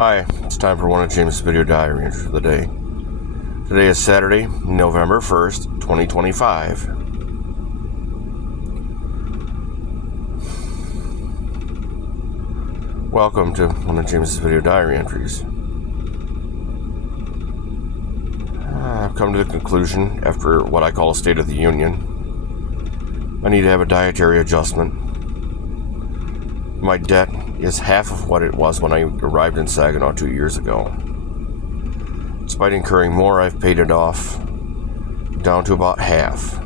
Hi, it's time for one of James' video diary entries of the day. Today is Saturday, November 1st, 2025. Welcome to one of James' video diary entries. I've come to the conclusion, after what I call a State of the Union, I need to have a dietary adjustment. My debt is half of what it was when I arrived in Saginaw 2 years ago. Despite incurring more, I've paid it off down to about half.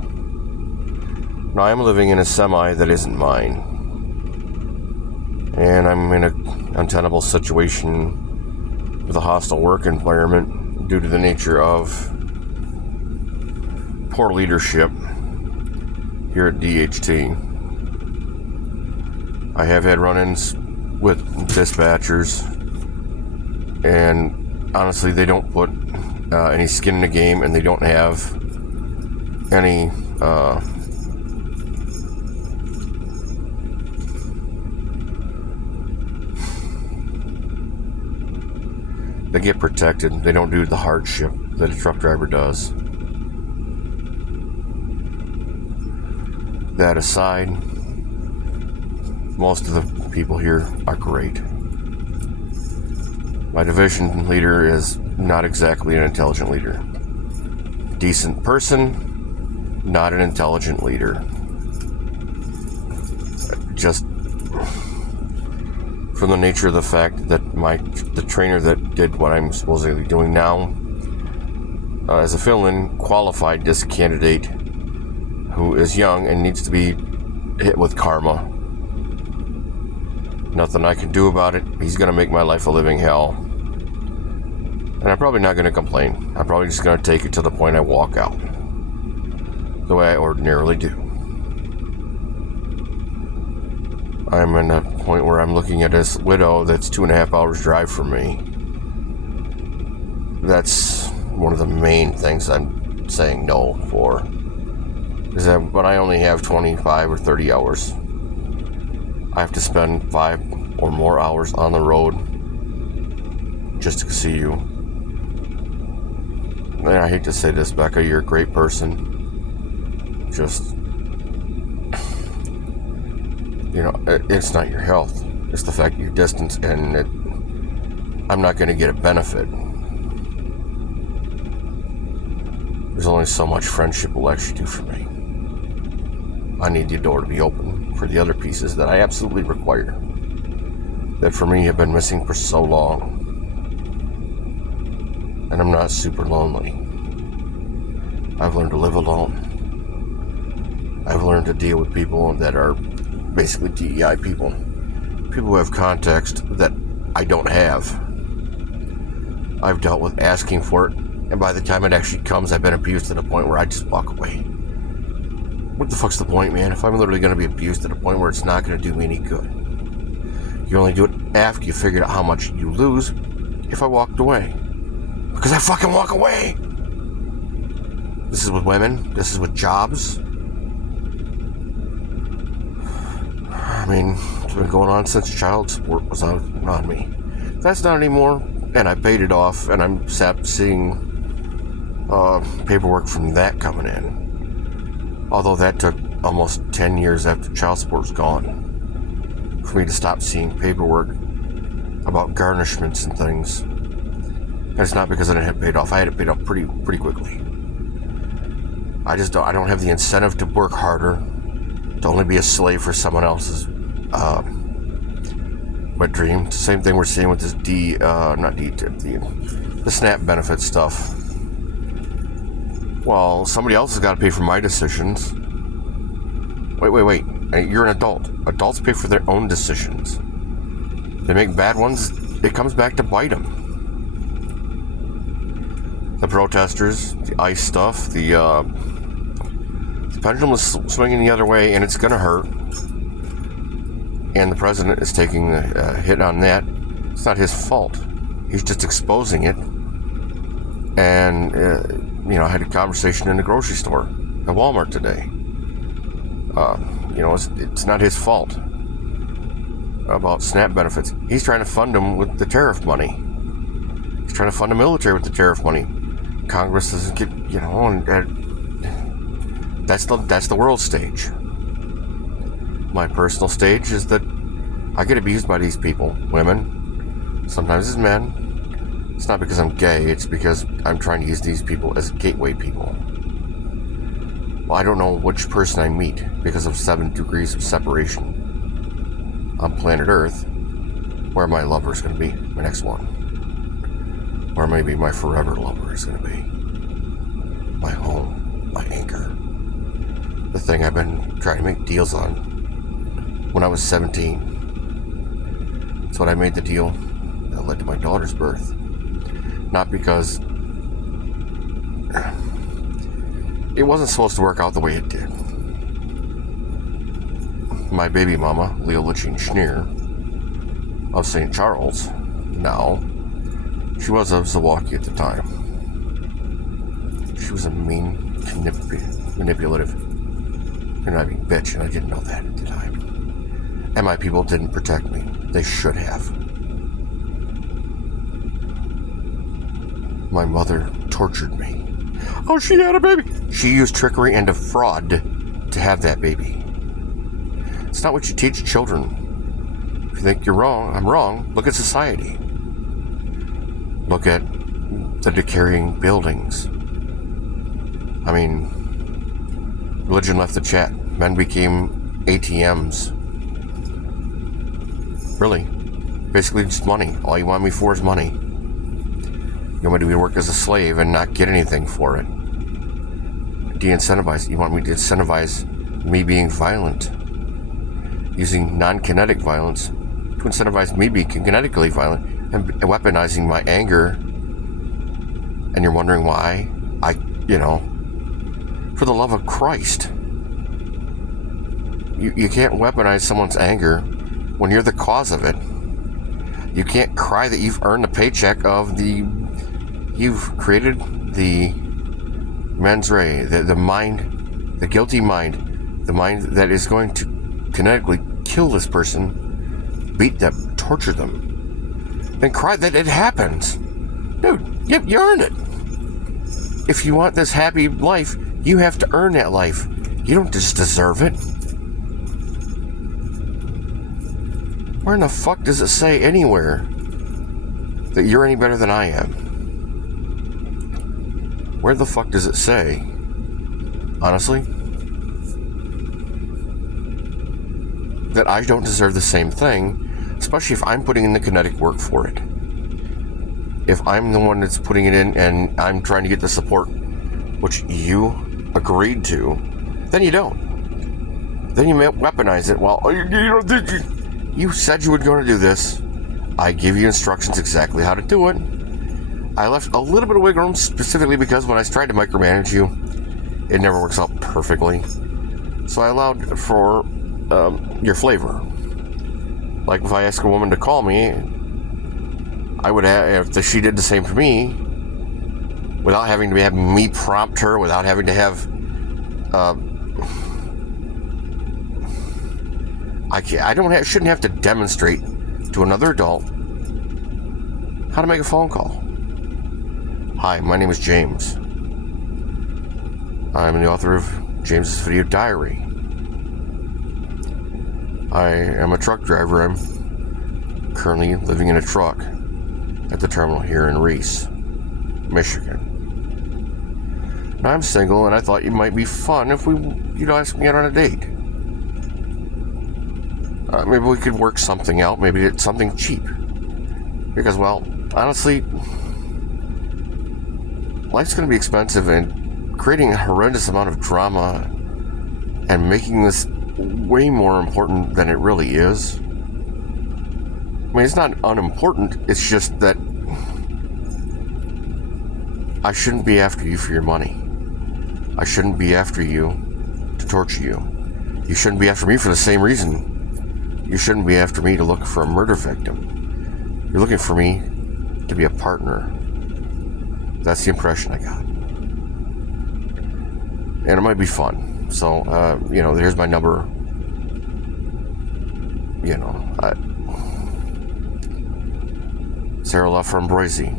Now I'm living in a semi that isn't mine. And I'm in an untenable situation with a hostile work environment due to the nature of poor leadership here at DHT. I have had run-ins with dispatchers, and honestly, they don't put any skin in the game, and they don't have any they get protected. They don't do the hardship that a truck driver does. That aside, most of the people here are great. My division leader is not exactly an intelligent leader. Decent person, not an intelligent leader. Just from the nature of the fact that the trainer that did what I'm supposedly doing now, as a fill-in, qualified this candidate who is young and needs to be hit with karma. Nothing I can do about it. He's going to make my life a living hell. And I'm probably not going to complain. I'm probably just going to take it to the point I walk out. The way I ordinarily do. I'm in a point where I'm looking at this widow that's 2.5 hours drive from me. That's one of the main things I'm saying no for. Is that, but I only have 25 or 30 hours. I have to spend 5 or more hours on the road just to see you. And I hate to say this, Becca, you're a great person. Just, it's not your health. It's the fact that you're distant, and I'm not going to get a benefit. There's only so much friendship will actually do for me. I need the door to be open for the other pieces that I absolutely require, that for me have been missing for so long. And I'm not super lonely. I've learned to live alone. I've learned to deal with people that are basically DEI people. People who have context that I don't have. I've dealt with asking for it, and by the time it actually comes, I've been abused to the point where I just walk away. What the fuck's the point, man? If I'm literally going to be abused to the point where it's not going to do me any good. You only do it after you figured out how much you lose if I walked away. Because I fucking walk away! This is with women. This is with jobs. I mean, it's been going on since child support was on me. That's not anymore, and I paid it off, and I'm seeing paperwork from that coming in. Although that took almost 10 years after child support was gone for me to stop seeing paperwork about garnishments and things. And it's not because I didn't have it paid off. I had it paid off pretty quickly. I don't have the incentive to work harder, to only be a slave for someone else's wet dream. It's the same thing we're seeing with this the SNAP benefit stuff. Well, somebody else has got to pay for my decisions. Wait. You're an adult. Adults pay for their own decisions. They make bad ones, it comes back to bite them. The protesters, the ICE stuff, the pendulum is swinging the other way, and it's going to hurt. And the president is taking a hit on that. It's not his fault. He's just exposing it. And, I had a conversation in the grocery store at Walmart today. It's not his fault. about SNAP benefits. He's trying to fund them with the tariff money. He's trying to fund the military with the tariff money. Congress doesn't get, and that's the world stage. My personal stage is that I get abused by these people, women, sometimes as men. It's not because I'm gay, it's because I'm trying to use these people as gateway people. Well, I don't know which person I meet because of 7 degrees of separation on planet Earth, where my lover is going to be, my next one. Or maybe my forever lover is going to be. My home, my anchor. The thing I've been trying to make deals on when I was 17. That's when I made the deal that led to my daughter's birth. Not because it wasn't supposed to work out the way it did. My baby mama, Leo Lichine Schneer of St. Charles, now, she was of Milwaukee at the time. She was a mean, manipulative, conniving bitch, and I didn't know that at the time. And my people didn't protect me. They should have. My mother tortured me. Oh, she had a baby. She used trickery and a fraud to have that baby. It's not what you teach children. If you think you're wrong, I'm wrong. Look at society. Look at the decaying buildings. I mean, religion left the chat. Men became ATMs. Really. Basically just money. All you want me for is money. You want me to work as a slave and not get anything for it. De-incentivize. You want me to incentivize me being violent. Using non-kinetic violence to incentivize me being kinetically violent and weaponizing my anger. And you're wondering why? For the love of Christ. You can't weaponize someone's anger when you're the cause of it. You can't cry that you've earned a paycheck of you've created the mens rea, the mind, the guilty mind, the mind that is going to kinetically kill this person, beat them, torture them, then cry that it happens. Dude, you earned it. If you want this happy life, you have to earn that life. You don't just deserve it. Where in the fuck does it say anywhere that you're any better than I am? Where the fuck does it say? Honestly? That I don't deserve the same thing, especially if I'm putting in the kinetic work for it. If I'm the one that's putting it in and I'm trying to get the support which you agreed to, then you don't. Then you weaponize it. Well, you said you were going to do this. I give you instructions exactly how to do it. I left a little bit of wiggle room specifically because when I tried to micromanage you, it never works out perfectly. So I allowed for your flavor. Like if I ask a woman to call me, I would have, if she did the same for me, without having to have me prompt her, without having to have, shouldn't have to demonstrate to another adult how to make a phone call. Hi, my name is James. I'm the author of James's Video Diary. I am a truck driver. I'm currently living in a truck at the terminal here in Reese, Michigan. Now, I'm single, and I thought it might be fun if you'd ask me out on a date. Maybe we could work something out. Maybe it's something cheap. Because, well, honestly, life's going to be expensive, and creating a horrendous amount of drama and making this way more important than it really is. I mean, it's not unimportant. It's just that I shouldn't be after you for your money. I shouldn't be after you to torture you. You shouldn't be after me for the same reason. You shouldn't be after me to look for a murder victim. You're looking for me to be a partner. That's the impression I got. And it might be fun. So, here's my number. Sarah left from Boise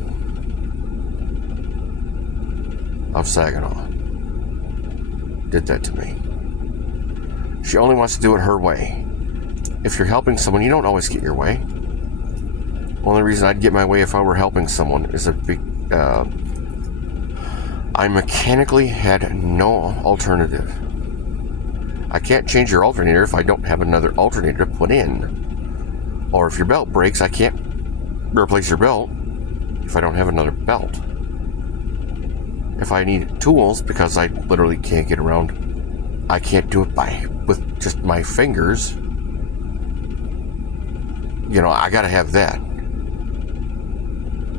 of Saginaw. Did that to me. She only wants to do it her way. If you're helping someone, you don't always get your way. Only reason I'd get my way if I were helping someone is I mechanically had no alternative. I can't change your alternator if I don't have another alternator to put in. Or if your belt breaks, I can't replace your belt if I don't have another belt. If I need tools because I literally can't get around, I can't do it with just my fingers. I gotta have that.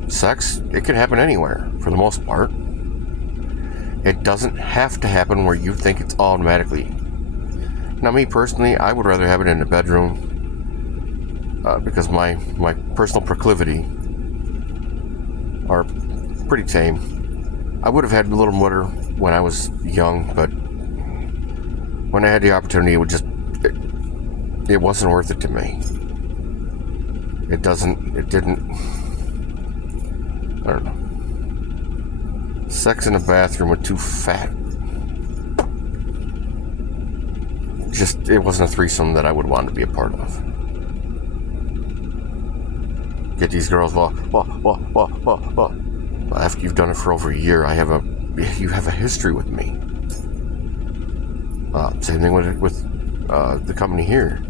Sex, it can happen anywhere for the most part. It doesn't have to happen where you think it's automatically. Now, me personally, I would rather have it in the bedroom because my personal proclivity are pretty tame. I would have had a little more when I was young, but when I had the opportunity, it wasn't worth it to me. It didn't, I don't know. Sex in a bathroom with two fat. It wasn't a threesome that I would want to be a part of. Get these girls, well, after you've done it for over a year, you have a history with me. Same thing with the company here.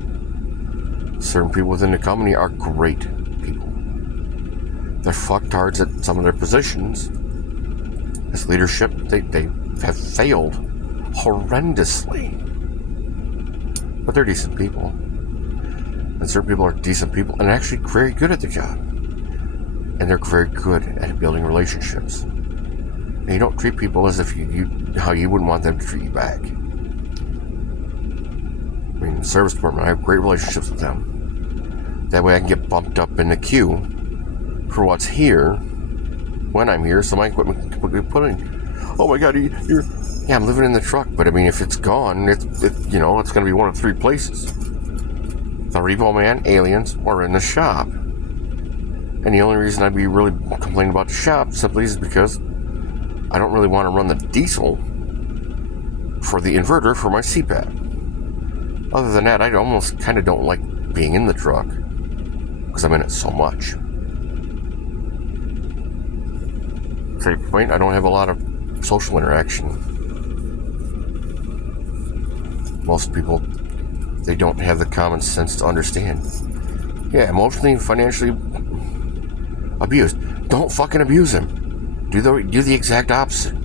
Certain people within the company are great people. They're fucktards at some of their positions. As leadership, they have failed horrendously. But they're decent people. And certain people are decent people and actually very good at their job. And they're very good at building relationships. And you don't treat people as if how you wouldn't want them to treat you back. I mean, the service department, I have great relationships with them. That way I can get bumped up in the queue for what's here when I'm here, so my equipment can be put in. Oh my God, yeah, I'm living in the truck, but I mean, if it's gone, it's going to be one of three places: the Repo Man, Aliens, or in the shop. And the only reason I'd be really complaining about the shop simply is because I don't really want to run the diesel for the inverter for my CPAP. Other than that, I almost kind of don't like being in the truck because I'm in it so much. Same point, I don't have a lot of social interaction. Most people, they don't have the common sense to understand. Yeah, emotionally and financially abused. Don't fucking abuse him. Do the exact opposite.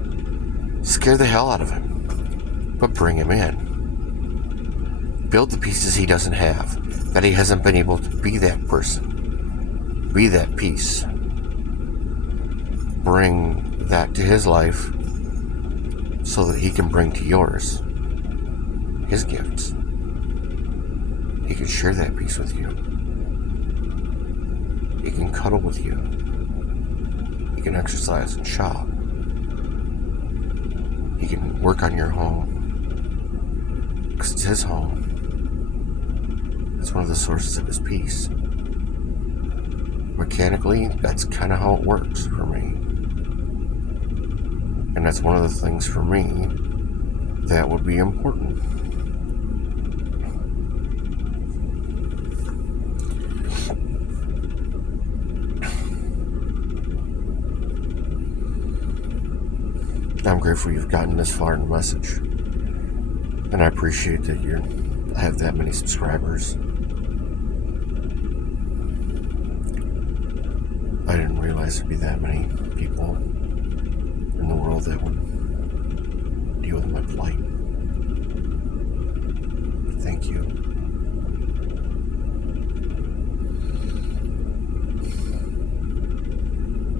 Scare the hell out of him. But bring him in. Build the pieces he doesn't have, that he hasn't been able to be that person. Be that piece. Bring that to his life so that he can bring to yours his gifts. He can share that piece with you. He can cuddle with you. He can exercise and shop. He can work on your home. Because it's his home. It's one of the sources of his peace. Mechanically, that's kind of how it works for me. And that's one of the things for me that would be important. I'm grateful you've gotten this far in the message. And I appreciate that I have that many subscribers. I didn't realize there'd be that many people in the world that would deal with my plight. Thank you.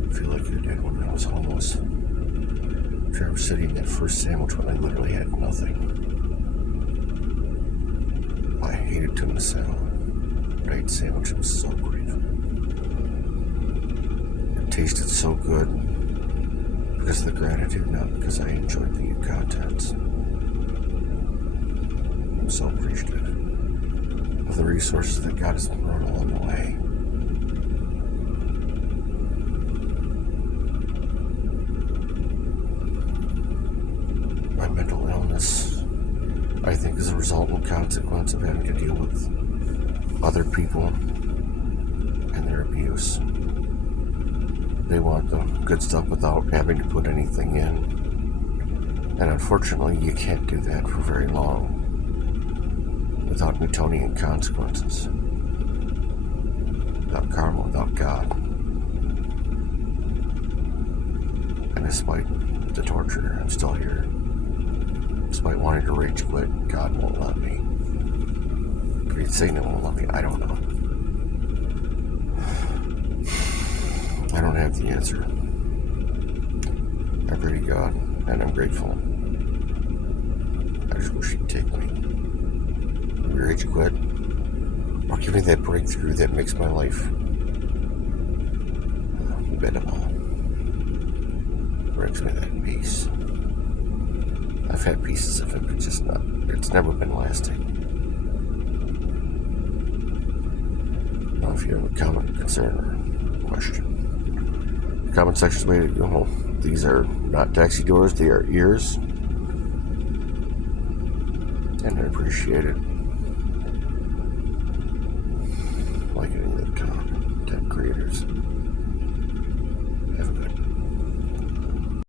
I feel like I did when I was homeless. After I was sitting that first sandwich when I literally had nothing. I hated tuna salad. But I ate sandwich, it was so grateful. It tasted so good because of the gratitude, not because I enjoyed the contents. I'm so appreciative of the resources that God has brought along the way. think is a resultant consequence of having to deal with other people and their abuse. They want the good stuff without having to put anything in. And unfortunately, you can't do that for very long without Newtonian consequences. Without karma, without God. And despite the torture, I'm still here. Despite wanting to rage quit, God won't let me. Or Satan won't let me, I don't know. I don't have the answer. I pray to God, and I'm grateful. I just wish he'd take me. Rage quit. Or give me that breakthrough that makes my life bettable. Brings me that peace. I've had pieces of it, but it's never been lasting. Now, if you have a comment, concern, or question, the comment section is way to go. These are not taxi doors, they are ears. And I appreciate it.